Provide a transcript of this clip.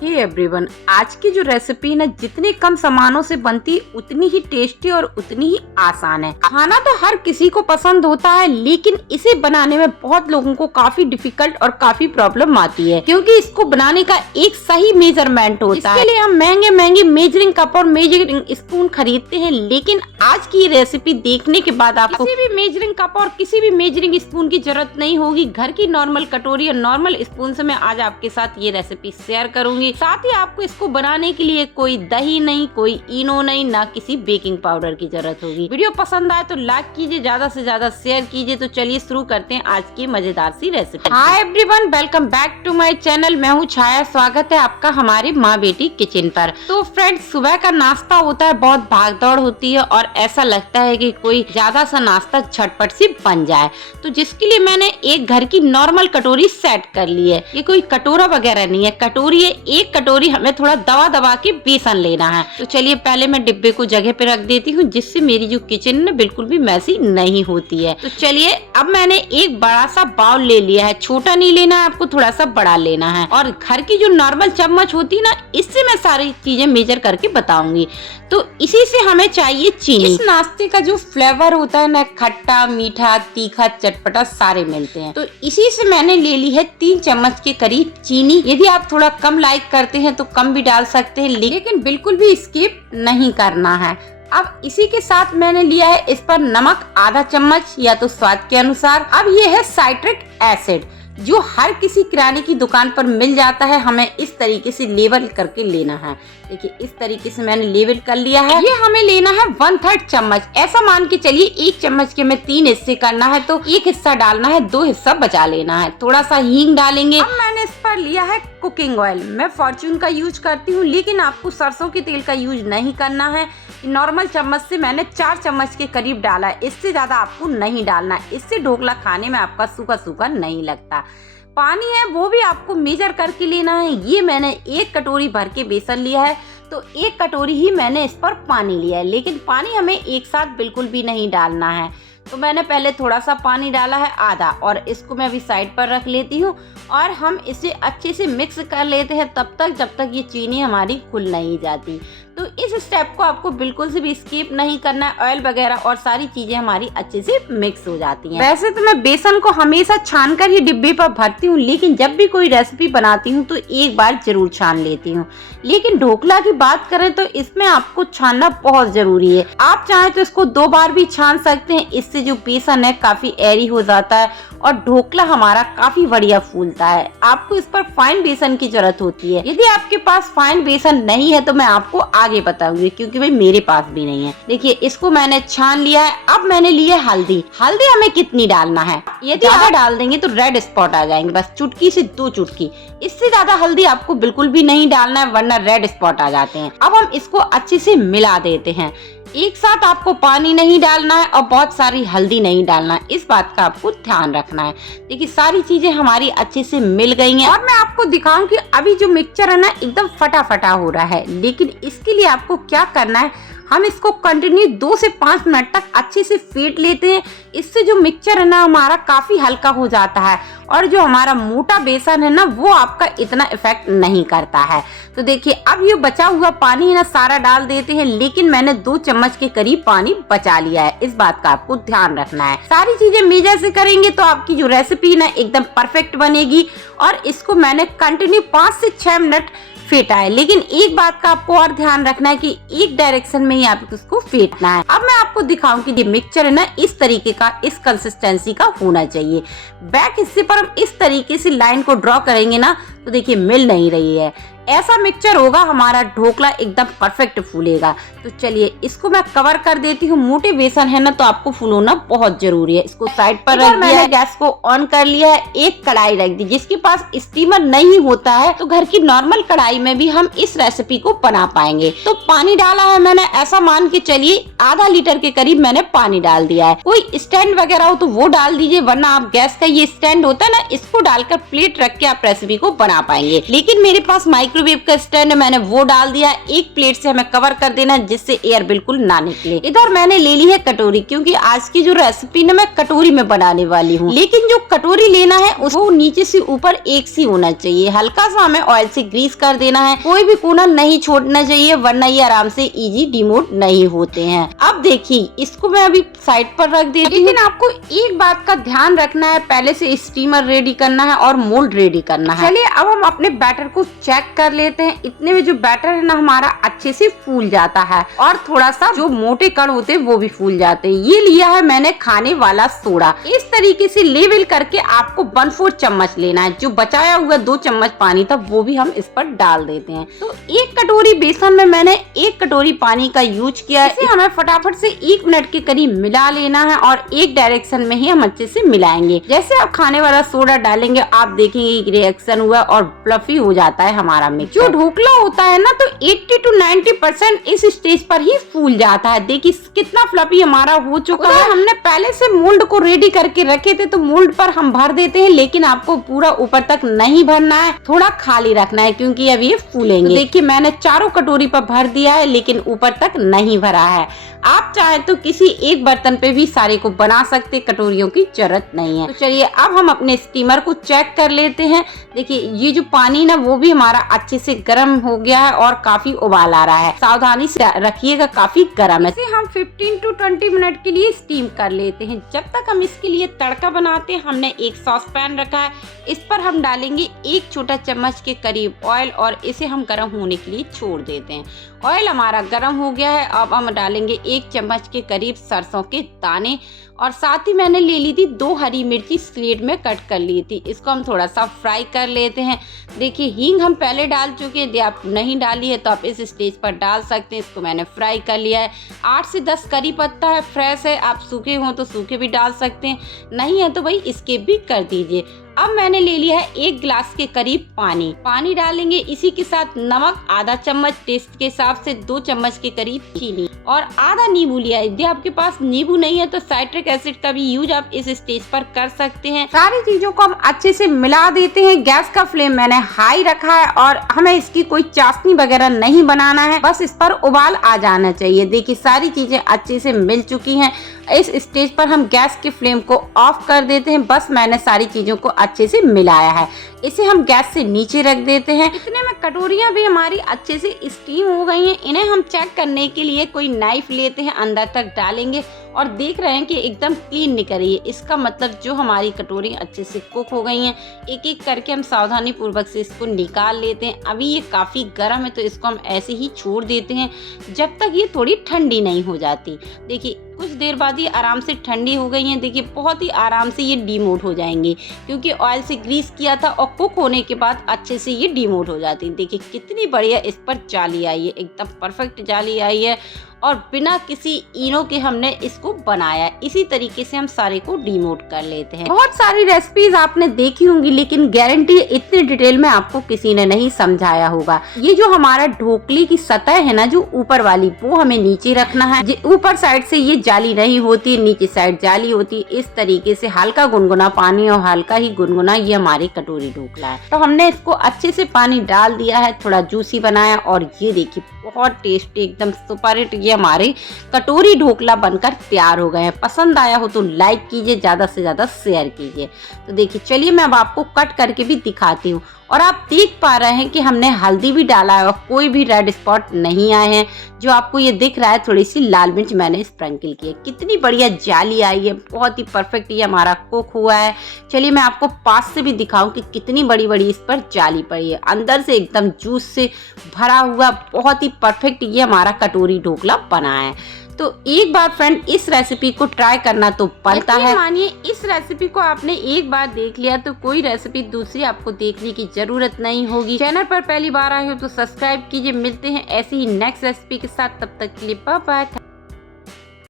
Hey everyone, आज की जो रेसिपी ना जितने कम सामानों से बनती उतनी ही टेस्टी और उतनी ही आसान है। खाना तो हर किसी को पसंद होता है, लेकिन इसे बनाने में बहुत लोगों को काफी डिफिकल्ट और काफी प्रॉब्लम आती है, क्योंकि इसको बनाने का एक सही मेजरमेंट होता है। इसके लिए हम महंगे महंगे मेजरिंग कप और मेजरिंग स्पून खरीदते हैं, लेकिन आज की रेसिपी देखने के बाद आपको किसी भी मेजरिंग कप और किसी भी मेजरिंग स्पून की जरूरत नहीं होगी। घर की नॉर्मल कटोरी और नॉर्मल स्पून से मैं आज आपके साथ ये रेसिपी शेयर करूंगी। साथ ही आपको इसको बनाने के लिए कोई दही नहीं, कोई इनो नहीं, ना किसी बेकिंग पाउडर की जरूरत होगी। वीडियो पसंद आए तो लाइक कीजिए, ज्यादा से ज्यादा शेयर कीजिए। तो चलिए शुरू करते हैं आज की मजेदार सी recipe. Hi everyone, welcome back to my channel. मैं हूँ छाया, स्वागत है आपका हमारी माँ बेटी किचन पर। तो फ्रेंड्स, सुबह का नाश्ता होता है, बहुत भागदौड़ होती है और ऐसा लगता है कि कोई ज्यादा सा नाश्ता झटपट से बन जाए, तो जिसके लिए मैंने एक घर की नॉर्मल कटोरी सेट कर ली है। ये कोई कटोरा वगैरह नहीं है, कटोरी है। एक कटोरी हमें थोड़ा दबा दबा के बेसन लेना है। तो चलिए पहले मैं डिब्बे को जगह पे रख देती हूँ, जिससे मेरी जो किचन है बिल्कुल भी मैसी नहीं होती है। तो चलिए अब मैंने एक बड़ा सा बाउल ले लिया है। छोटा नहीं लेना है आपको, थोड़ा सा बड़ा लेना है। और घर की जो नॉर्मल चम्मच होती है ना, इससे मैं सारी चीजें मेजर करके बताऊंगी। तो इसी से हमें चाहिए चीनी। इस नाश्ते का जो फ्लेवर होता है ना, खट्टा, मीठा, तीखा, चटपटा सारे मिलते हैं। तो इसी से मैंने ले ली है 3 चम्मच के करीब चीनी। यदि आप थोड़ा कम लाइक करते हैं तो कम भी डाल सकते हैं, लेकिन बिल्कुल भी स्किप नहीं करना है। अब इसी के साथ मैंने लिया है इस पर नमक आधा चम्मच, या तो स्वाद के अनुसार। अब ये है साइट्रिक एसिड, जो हर किसी किराने की दुकान पर मिल जाता है। हमें इस तरीके से लेबल करके लेना है। देखिए इस तरीके से मैंने लेबल कर लिया है। ये हमें लेना है 1/3 चम्मच। ऐसा मान के चलिए 1 चम्मच के में 3 हिस्से करना है, तो 1 हिस्सा डालना है, 2 हिस्सा बचा लेना है। थोड़ा सा हींग डालेंगे। अब मैंने इस पर लिया है कुकिंग ऑयल। मैं फॉर्च्यून का यूज करती हूँ, लेकिन आपको सरसों के तेल का यूज नहीं करना है। नॉर्मल चम्मच से मैंने 4 चम्मच के करीब डाला है, इससे ज्यादा आपको नहीं डालना है। इससे ढोकला खाने में आपका सूखा सूखा नहीं लगता। पानी है वो भी आपको मेजर करके लेना है। ये मैंने 1 कटोरी भर के बेसन लिया है, तो 1 कटोरी ही मैंने इस पर पानी लिया है, लेकिन पानी हमें एक साथ बिल्कुल भी नहीं डालना है। तो मैंने पहले थोड़ा सा पानी डाला है, आधा, और इसको मैं अभी साइड पर रख लेती हूँ। और हम इसे अच्छे से मिक्स कर लेते हैं तब तक जब तक ये चीनी हमारी खुल नहीं जाती। तो इस स्टेप को आपको बिल्कुल से भी स्किप नहीं करना है। ऑयल वगैरह और सारी चीजें हमारी अच्छे से मिक्स हो जाती हैं। वैसे तो मैं बेसन को हमेशा छान कर ही डिब्बे पर भरती हूँ, लेकिन जब भी कोई रेसिपी बनाती हूँ तो एक बार जरूर छान लेती हूँ। लेकिन ढोकला की बात करें तो इसमें आपको छानना बहुत जरूरी है। आप चाहें तो इसको 2 बार भी छान सकते हैं। इससे जो बेसन है काफी एरी हो जाता है और ढोकला हमारा काफी बढ़िया फूलता है। आपको इस पर फाइन बेसन की जरूरत होती है। यदि आपके पास फाइन बेसन नहीं है तो मैं आपको आगे बताऊंगी, क्योंकि भाई मेरे पास भी नहीं है। देखिए इसको मैंने छान लिया है। अब मैंने लिया है हल्दी। हल्दी हमें कितनी डालना है? यदि ज्यादा डाल देंगे तो रेड स्पॉट आ जाएंगे, बस चुटकी से 2 चुटकी। इससे ज्यादा हल्दी आपको बिल्कुल भी नहीं डालना है, वरना रेड स्पॉट आ जाते हैं। अब हम इसको अच्छे से मिला देते हैं। एक साथ आपको पानी नहीं डालना है और बहुत सारी हल्दी नहीं डालना है, इस बात का आपको ध्यान रखना है। देखिए सारी चीजें हमारी अच्छे से मिल गई हैं। और मैं आपको दिखाऊं कि अभी जो मिक्सचर है ना, एकदम फटा फटा हो रहा है। लेकिन इसके लिए आपको क्या करना है, हम इसको कंटिन्यू 2 से 5 मिनट तक अच्छे से फेंट लेते हैं। इससे जो मिक्सचर है ना हमारा काफी हल्का हो जाता है, और जो हमारा मोटा बेसन है ना, वो आपका इतना इफेक्ट नहीं करता है। तो देखिए अब ये बचा हुआ पानी है ना, सारा डाल देते हैं। लेकिन मैंने 2 चम्मच के करीब पानी बचा लिया है, इस बात का आपको ध्यान रखना है। सारी चीजें मेजर से करेंगे तो आपकी जो रेसिपी ना एकदम परफेक्ट बनेगी। और इसको मैंने कंटिन्यू 5 से 6 मिनट फेंटा है। लेकिन एक बात का आपको और ध्यान रखना है कि एक डायरेक्शन में ही आपको इसको फेंटना है। अब मैं आपको दिखाऊं कि ये मिक्सचर है ना, इस तरीके का, इस कंसिस्टेंसी का होना चाहिए। बैक हिस्से पर हम इस तरीके से लाइन को ड्रॉ करेंगे ना, तो देखिए मिल नहीं रही है। ऐसा मिक्सचर होगा हमारा ढोकला एकदम परफेक्ट फूलेगा। तो चलिए इसको मैं कवर कर देती हूँ। मोटे बेसन है ना, तो आपको फूलना बहुत जरूरी है। इसको साइड पर रख दिया है, गैस को ऑन कर लिया है। एक कढ़ाई रख दी। जिसके पास स्टीमर नहीं होता है तो घर की नॉर्मल कढ़ाई में भी हम इस रेसिपी को बना पाएंगे। तो पानी डाला है मैंने, ऐसा मान के चलिए आधा लीटर के करीब मैंने पानी डाल दिया है। कोई स्टैंड वगैरह हो तो वो डाल दीजिए, वरना आप गैस का ये स्टैंड होता है ना, इसको डालकर प्लेट रख के आप रेसिपी को बना बना पाएंगे। लेकिन मेरे पास माइक्रोवेव का स्टैंड है, मैंने वो डाल दिया। एक प्लेट से हमें कवर कर देना जिससे एयर बिल्कुल ना निकले। इधर मैंने ले ली है कटोरी, क्योंकि आज की जो रेसिपी ना मैं कटोरी में बनाने वाली हूँ। लेकिन जो कटोरी लेना है वो नीचे से ऊपर एक सी होना चाहिए। हल्का सा हमें ऑयल से ग्रीस कर देना है, कोई भी कोना नहीं छोड़ना चाहिए, वरना ये आराम से इजी डिमोट नहीं होते हैं। अब देखिए इसको मैं अभी साइड पर रख देती हूँ। लेकिन आपको एक बात का ध्यान रखना है, पहले से स्टीमर रेडी करना है और मोल्ड रेडी करना है। चलिए अब हम अपने बैटर को चेक कर लेते हैं। इतने में जो बैटर है ना हमारा अच्छे से फूल जाता है और थोड़ा सा जो मोटे कण होते हैं वो भी फूल जाते हैं। ये लिया है मैंने खाने वाला सोडा। इस तरीके से लेवल करके आपको 1/4 चम्मच लेना है। जो बचाया हुआ 2 चम्मच पानी था वो भी हम इस पर डाल देते हैं। तो 1 कटोरी बेसन में मैंने 1 कटोरी पानी का यूज किया है। इसे हमें फटाफट से 1 मिनट के करीब मिला लेना है और एक डायरेक्शन में ही हम अच्छे से मिलाएंगे। जैसे आप खाने वाला सोडा डालेंगे आप देखेंगे रिएक्शन हुआ और फ्लफी हो जाता है हमारा मिक्स। जो ढोकला होता है ना तो 80 to 90% इस स्टेज पर ही फूल जाता है। देखिए कितना फ्लफी हमारा हो चुका है। हमने पहले से मोल्ड को रेडी करके रखे थे तो मोल्ड पर हम भर देते हैं, लेकिन आपको पूरा ऊपर तक नहीं भरना है, थोड़ा खाली रखना है क्योंकि अब ये फूलेंगे। तो देखिए मैंने चारों कटोरी पर भर दिया है लेकिन ऊपर तक नहीं भरा है। आप चाहे तो किसी एक बर्तन पे भी सारे को बना सकते, कटोरियों की जरूरत नहीं है। तो चलिए अब हम अपने स्टीमर को चेक कर लेते हैं। देखिए ये जो पानी ना वो भी हमारा अच्छे से गर्म हो गया है और काफी उबाल आ रहा है। सावधानी से रखिएगा, काफी गर्म है। इसे हम 15 to 20 मिनट के लिए स्टीम कर लेते हैं। जब तक हम इसके लिए तड़का बनाते हैं हमने एक सॉस पैन रखा है। इस पर हम डालेंगे 1 छोटा चम्मच के करीब ऑयल और इसे हम गर्म होने के लिए छोड़ देते हैं। ऑयल हमारा गर्म हो गया है। अब हम डालेंगे 1 चम्मच के करीब सरसों के दाने और साथ ही मैंने ले ली थी 2 हरी मिर्ची स्लेट में कट कर ली थी। इसको हम थोड़ा सा फ्राई कर लेते हैं। देखिए हींग हम पहले डाल चुके हैं, यदि आप नहीं डाली है तो आप इस स्टेज पर डाल सकते हैं। इसको मैंने फ्राई कर लिया है। 8 से 10 करी पत्ता है, फ्रेश है, आप सूखे हो तो सूखे भी डाल सकते हैं, नहीं है तो भाई स्किप भी कर दीजिए। अब मैंने ले लिया है 1 गिलास के करीब पानी डालेंगे। इसी के साथ नमक आधा चम्मच, टेस्ट के हिसाब से 2 चम्मच के करीब चीनी और आधा नींबू लिया है। यदि आपके पास नींबू नहीं है तो साइट्रिक एसिड का भी यूज आप इस स्टेज पर कर सकते हैं। सारी चीजों को हम अच्छे से मिला देते हैं। गैस का फ्लेम मैंने हाई रखा है और हमें इसकी कोई चाशनी वगैरह नहीं बनाना है, बस इस पर उबाल आ जाना चाहिए। देखिए सारी चीजें अच्छे से मिल चुकी हैं। इस स्टेज पर हम गैस के फ्लेम को ऑफ कर देते हैं। बस मैंने सारी चीजों को अच्छे से मिलाया है। इसे हम गैस से नीचे रख देते हैं। इतने में कटोरियां भी हमारी अच्छे से स्टीम हो गई हैं। इन्हें हम चेक करने के लिए कोई नाइफ लेते हैं, अंदर तक डालेंगे और देख रहे हैं कि एकदम क्लीन निकल रही है। इसका मतलब जो हमारी कटोरी अच्छे से कुक हो गई हैं। एक एक करके हम सावधानी पूर्वक से इसको निकाल लेते हैं। अभी ये काफ़ी गर्म है तो इसको हम ऐसे ही छोड़ देते हैं जब तक ये थोड़ी ठंडी नहीं हो जाती। देखिए कुछ देर बाद ये आराम से ठंडी हो गई हैं। देखिए बहुत ही आराम से ये डीमोट हो जाएंगी क्योंकि ऑयल से ग्रीस किया था और कुक होने के बाद अच्छे से ये डीमोट हो जाती है। देखिए कितनी बढ़िया इस पर जाली आई है, एकदम परफेक्ट जाली आई है और बिना किसी इनो के हमने इसको बनाया। इसी तरीके से हम सारे को डीमोट कर लेते हैं। बहुत सारी रेसिपीज आपने देखी होंगी लेकिन गारंटी इतने डिटेल में आपको किसी ने नहीं समझाया होगा। ये जो हमारा ढोकली की सतह है ना जो ऊपर वाली, वो हमें नीचे रखना है। ऊपर साइड से ये जाली नहीं होती, नीचे साइड जाली होती। इस तरीके से हल्का गुनगुना पानी और हल्का ही गुनगुना ये हमारी कटोरी ढोकला है। तो हमने इसको अच्छे से पानी डाल दिया है, थोड़ा जूसी बनाया और ये देखिए बहुत टेस्टी एकदम सुपर हिट ये हमारे कटोरी ढोकला बनकर तैयार हो गए हैं। पसंद आया हो तो लाइक कीजिए, ज्यादा से ज्यादा शेयर कीजिए। तो देखिए चलिए मैं अब आपको कट करके भी दिखाती हूँ और आप देख पा रहे हैं कि हमने हल्दी भी डाला है और कोई भी रेड स्पॉट नहीं आए हैं। जो आपको ये दिख रहा है थोड़ी सी लाल मिर्च मैंने स्प्रिंकल की है। कितनी बढ़िया जाली आई है, बहुत ही परफेक्ट ये हमारा कुक हुआ है। चलिए मैं आपको पास से भी दिखाऊं कि कितनी बड़ी बड़ी इस पर जाली पड़ी है। अंदर से एकदम जूस से भरा हुआ बहुत ही परफेक्ट ये हमारा कटोरी ढोकला बना है। तो एक बार फ्रेंड इस रेसिपी को ट्राई करना तो बनता है। मानिए इस रेसिपी को आपने एक बार देख लिया तो कोई रेसिपी दूसरी आपको देखने की जरूरत नहीं होगी। चैनल पर पहली बार आए हो तो सब्सक्राइब कीजिए। मिलते हैं ऐसी ही नेक्स्ट रेसिपी के साथ, तब तक के लिए बाय बाय।